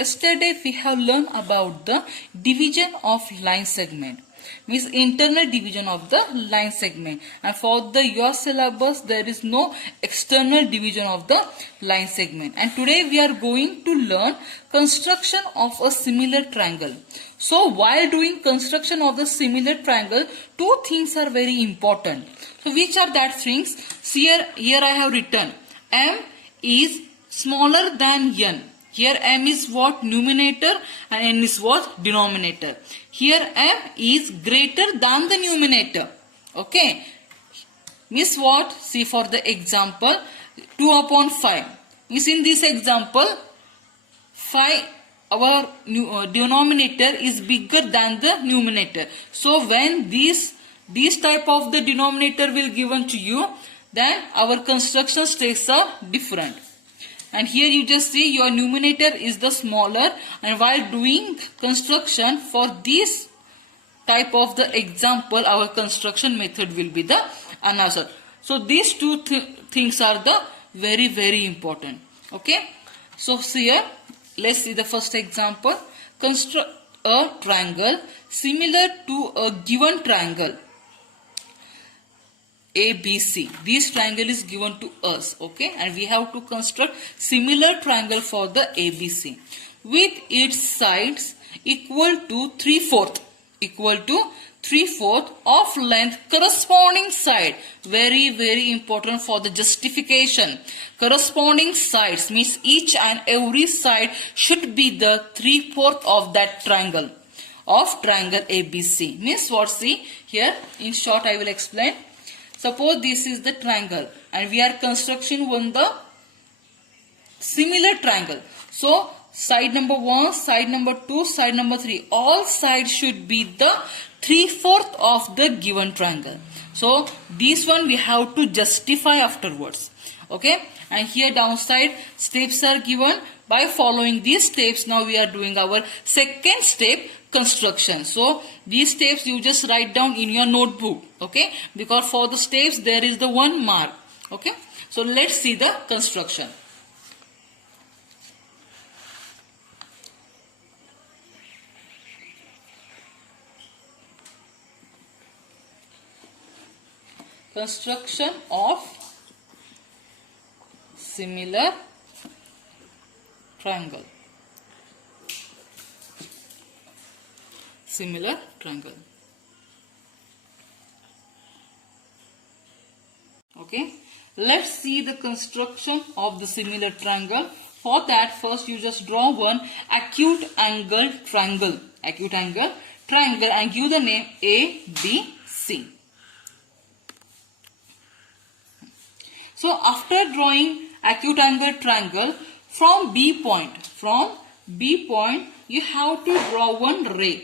yesterday we have learned about the division of line segment, means internal division of the line segment, and for the your syllabus there is no external division of the line segment. And today we are going to learn construction of a similar triangle. So while doing construction of the similar triangle, two things are very important. So which are that things? See here I have written M is smaller than n. Here m is what? Numerator, and n is what? Denominator. Here m is greater than the numerator. Okay. Means what? See for the example 2 upon 5. Means in this example 5, our denominator is bigger than the numerator. So when this type of the denominator will given to you, then our construction steps are different. And here you just see your numerator is the smaller, and while doing construction for this type of the example, our construction method will be the another. So these two things are the very important. Okay. So here let's see the first example. Construct a triangle similar to a given triangle ABC. This triangle is given to us, okay, and we have to construct similar triangle for the ABC with its sides equal to 3/4 of length corresponding side. Very important for the justification. Corresponding sides means each and every side should be the 3/4 of that triangle ABC. Means what? See here in short I will explain. Suppose this is the triangle and we are constructing on the similar triangle. So side number 1, side number 2, side number 3, all sides should be the 3/4 of the given triangle. So this one we have to justify afterwards. Okay, and here downside steps are given. By following these steps, now we are doing our second step, construction. So these steps you just write down in your notebook, okay, because for the steps there is the 1 mark. Okay, so let's see the construction. Construction of similar triangle. Similar triangle. Okay, let's see the construction of the similar triangle. For that, first you just draw one acute angle triangle. Acute angle triangle and give the name ABC. So after drawing acute angle triangle, from B point you have to draw one ray.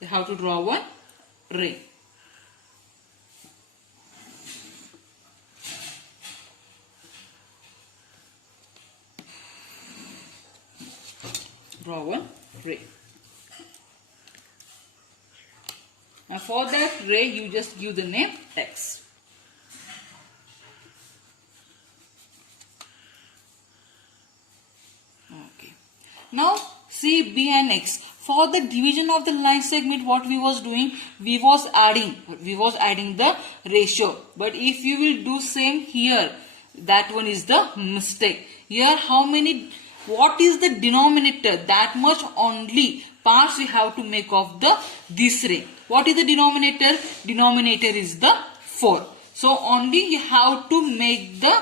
You have to draw one ray. Draw one ray. And for that ray you just give the name X. Okay. Now see B and X. For the division of the line segment, what we was doing, we was adding the ratio. But if you will do same here, that one is the mistake. Here what is the denominator? That much only parts we have to make of this ray. What is the denominator? Denominator is the 4. So only you have to make the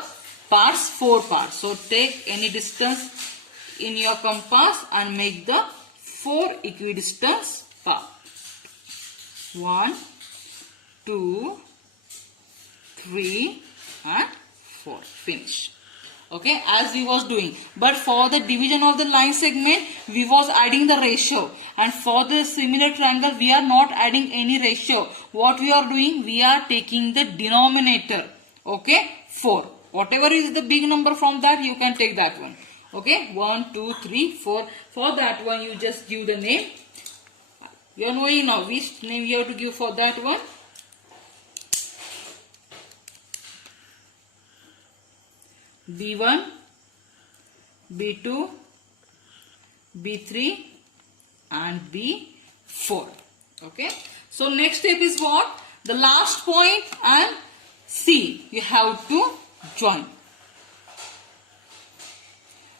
parts 4 parts. So take any distance in your compass and make the 4 equidistant parts. 1, 2, 3 and 4. Finish. Okay, as we was doing. But for the division of the line segment, we was adding the ratio. And for the similar triangle, we are not adding any ratio. What we are doing, we are taking the denominator. Okay, 4. Whatever is the big number from that, you can take that one. Okay, 1, 2, 3, 4. For that one, you just give the name. You are knowing now which name you have to give for that one. B1, B2, B3 and B4. Okay. So next step is what? The last point and C you have to join.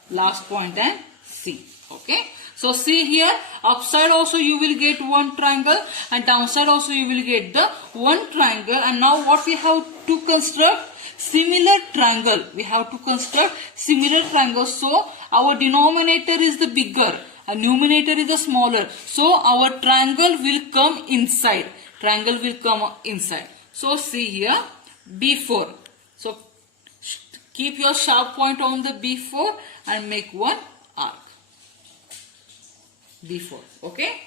Last point and C. Okay. So see here, upside also you will get one triangle and downside also you will get the one triangle. And now what we have to construct? Similar triangle. We have to construct similar triangle. So our denominator is the bigger and numerator is the smaller. So our triangle will come inside. Triangle will come inside. So see here, B4. So keep your sharp point on the B4 and make one arc. B4. Okay.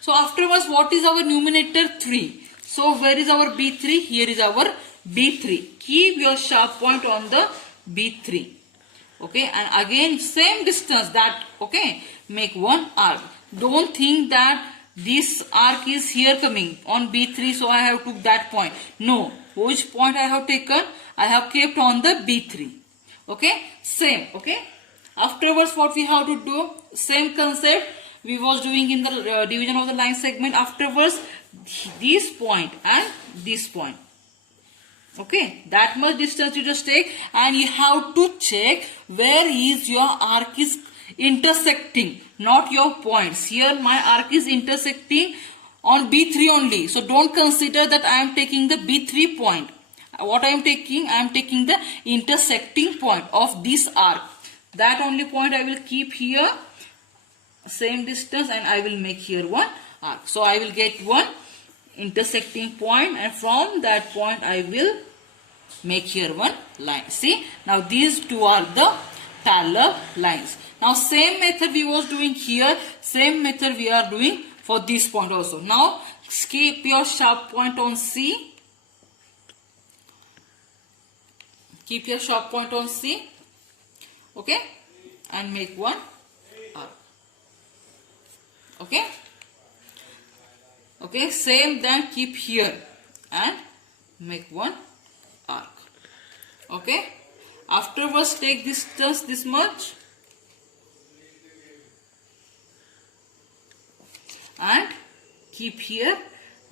So afterwards, what is our numerator? 3. So where is our B3? Here is our B3. Keep your sharp point on the B3. Okay. And again same distance that. Okay. Make one arc. Don't think that this arc is here coming on B3. So I have took that point. No. Which point I have taken? I have kept on the B3. Okay. Same. Okay. Afterwards what we have to do? Same concept we was doing in the division of the line segment. Afterwards this point and this point. Okay, that much distance you just take and you have to check where is your arc is intersecting, not your points. Here my arc is intersecting on B3 only. So don't consider that I am taking the B3 point. What I am taking the intersecting point of this arc. That only point I will keep here, same distance, and I will make here one arc. So I will get one intersecting point and from that point I will make here one line. See, now these two are the parallel lines. Now same method we was doing here, same method we are doing for this point also. Now keep your sharp point on C. Keep your sharp point on C. Okay, and make one arc. Okay. Okay, same then keep here and make one arc. Okay. Afterwards take this distance this much and keep here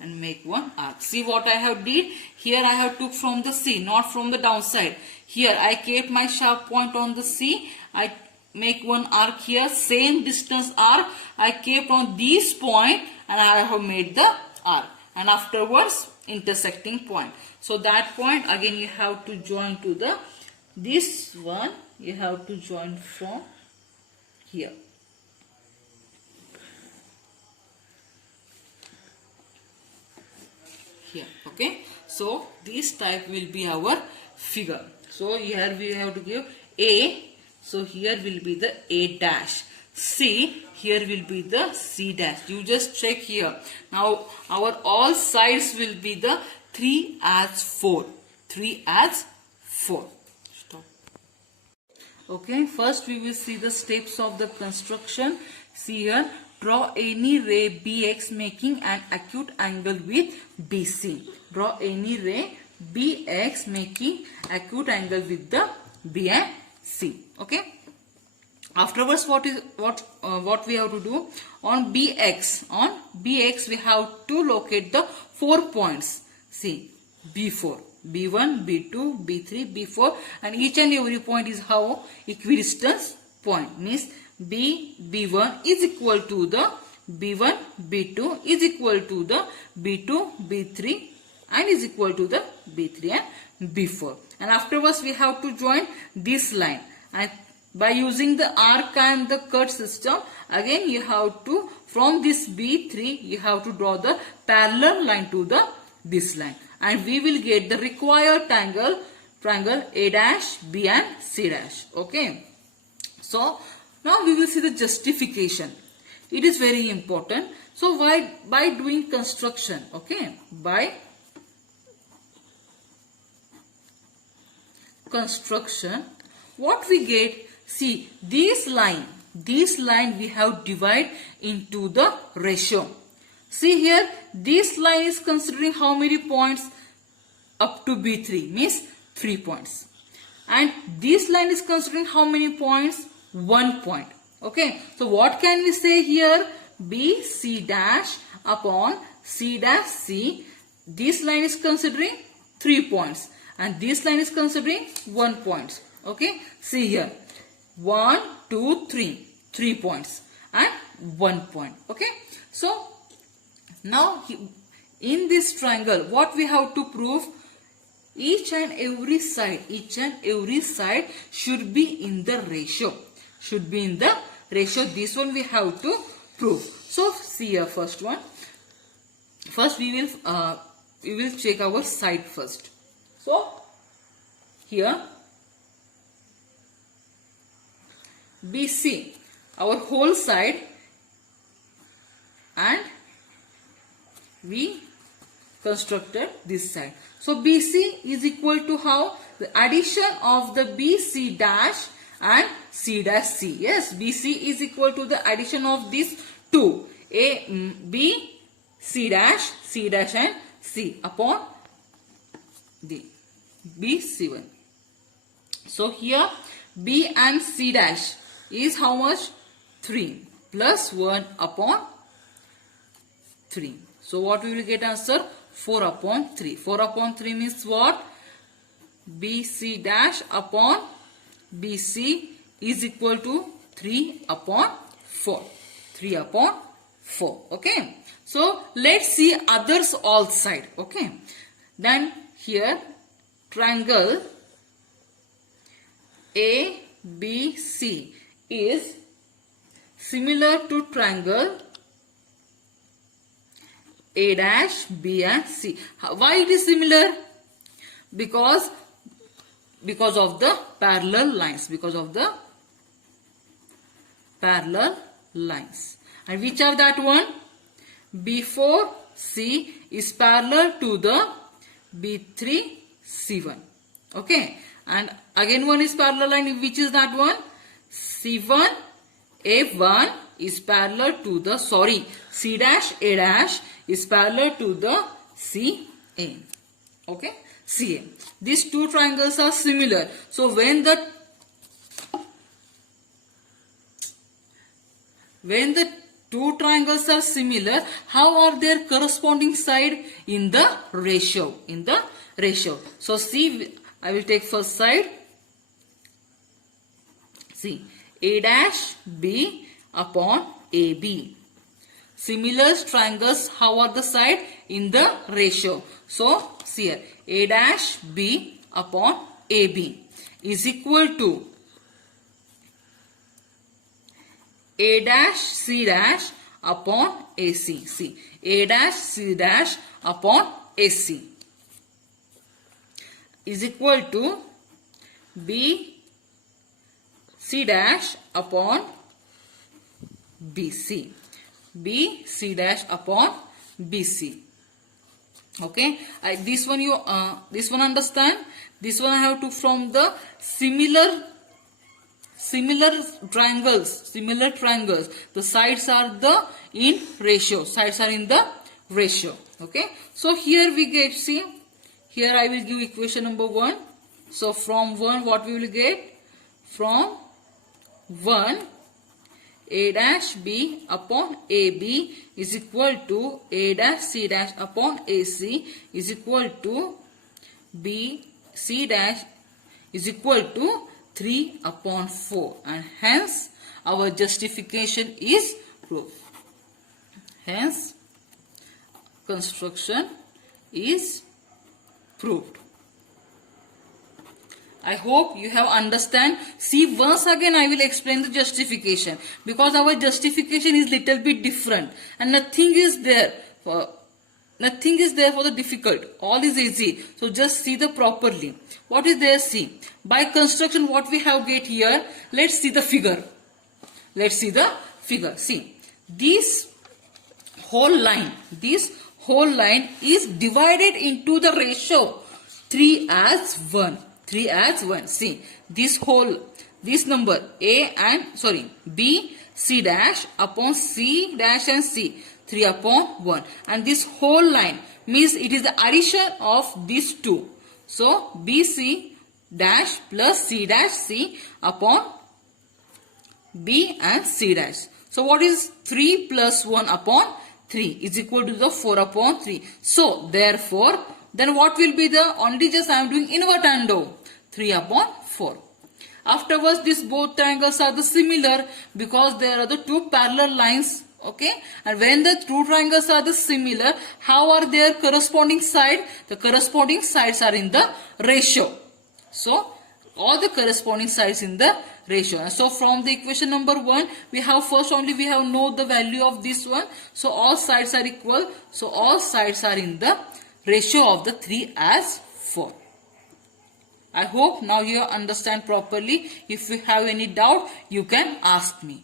and make one arc. See what I have did? Here I have took from the C, not from the downside. Here I kept my sharp point on the C. I make one arc here. Same distance arc I kept on this point and I have made the arc. And afterwards intersecting point. So that point again you have to join to the this one. You have to join from here. Here. Okay. So this type will be our figure. So here we have to give A. So here will be the A dash. C. Here will be the C dash. You just check here. Now our all sides will be the 3 as 4. 3 as 4. Stop. Okay. First we will see the steps of the construction. See here. Draw any ray BX making an acute angle with BC. Draw any ray BX making acute angle with the B and C. Okay. Afterwards, what we have to do on BX? On BX, we have to locate the 4 points. See, B4, B1, B2, B3, B4, and each and every point is how equidistance point. Means B1 is equal to the B1, B2 is equal to the B2, B3, and is equal to the B3 and B4. And afterwards, we have to join this line. And by using the arc and the cut system, again you have to, from this B3, you have to draw the parallel line to the this line. And we will get the required triangle A dash, B and C dash. Okay. So, now we will see the justification. It is very important. So, by doing construction, okay, by construction, what we get, see this line we have divide into the ratio. See here, this line is considering how many points? Up to B3 means 3 points. And this line is considering how many points? 1 point. Okay, so what can we say here? BC dash upon C dash C. This line is considering 3 points and this line is considering 1 point. Okay, see here 1, 2, 3, 3 points and 1 point. Okay, so now in this triangle what we have to prove? Each and every side should be in the ratio. Should be in the ratio. This one we have to prove. So see here first one. First we will check our side first. So here BC, our whole side, and we constructed this side. So BC is equal to how? The addition of the BC dash and C dash C. Yes, BC is equal to the addition of these two, B, C dash and C upon the BC1. So here B and C dash is how much? 3 plus 1 upon 3. So what we will get answer? 4 upon 3. 4 upon 3 means what? BC dash upon BC is equal to 3 upon 4. 3 upon 4. Okay. So let's see others all side. Okay. Then here triangle ABC is similar to triangle A dash, B and C. Why it is similar? Because of the parallel lines. Because of the parallel lines. And which are that one? B4C is parallel to the B3C1. Okay. And again one is parallel line. Which is that one? C1A1 is parallel to the, C dash A dash is parallel to the CA. Okay, CA. These two triangles are similar. So when the two triangles are similar, how are their corresponding side? In the ratio. In the ratio. So see, I will take first side. See, A dash B upon AB. Similar triangles, how are the side? In the ratio. So see here, A dash B upon AB is equal to A dash C dash upon AC. See, A dash C dash upon AC is equal to B C dash upon BC. B C dash upon BC. Okay, this one understand. This one I have to from the similar triangles. The sides are in ratio. Sides are in the ratio. Okay. So here we get, see, here I will give equation number 1. So from 1 what we will get? From 1 A dash B upon AB is equal to A dash C dash upon AC is equal to B C dash is equal to 3 upon 4, and hence our justification is proved. Hence construction is proved. I hope you have understand. See, once again I will explain the justification, because our justification is little bit different and nothing is there for the difficult. All is easy. So just see the properly. What is there? See, by construction what we have get here. Let's see the figure. Let's see the figure. See, this whole line is divided into the ratio 3 as 1. 3 as 1. See, this number B C dash upon C dash and C, 3 upon 1, and this whole line means it is the addition of these two. So BC dash plus C dash C upon B and C dash. So what is 3 plus 1 upon 3 is equal to the 4 upon 3. So therefore, then what will be the, only just I am doing invertando, 3 upon 4. Afterwards, these both triangles are the similar because there are the two parallel lines. Okay, and when the two triangles are the similar, how are their corresponding side? The corresponding sides are in the ratio. So all the corresponding sides in the ratio. And so from the equation number 1, we have first only we have know the value of this one. So all sides are equal. So all sides are in the ratio of the 3 as 4. I hope now you understand properly. If you have any doubt, you can ask me.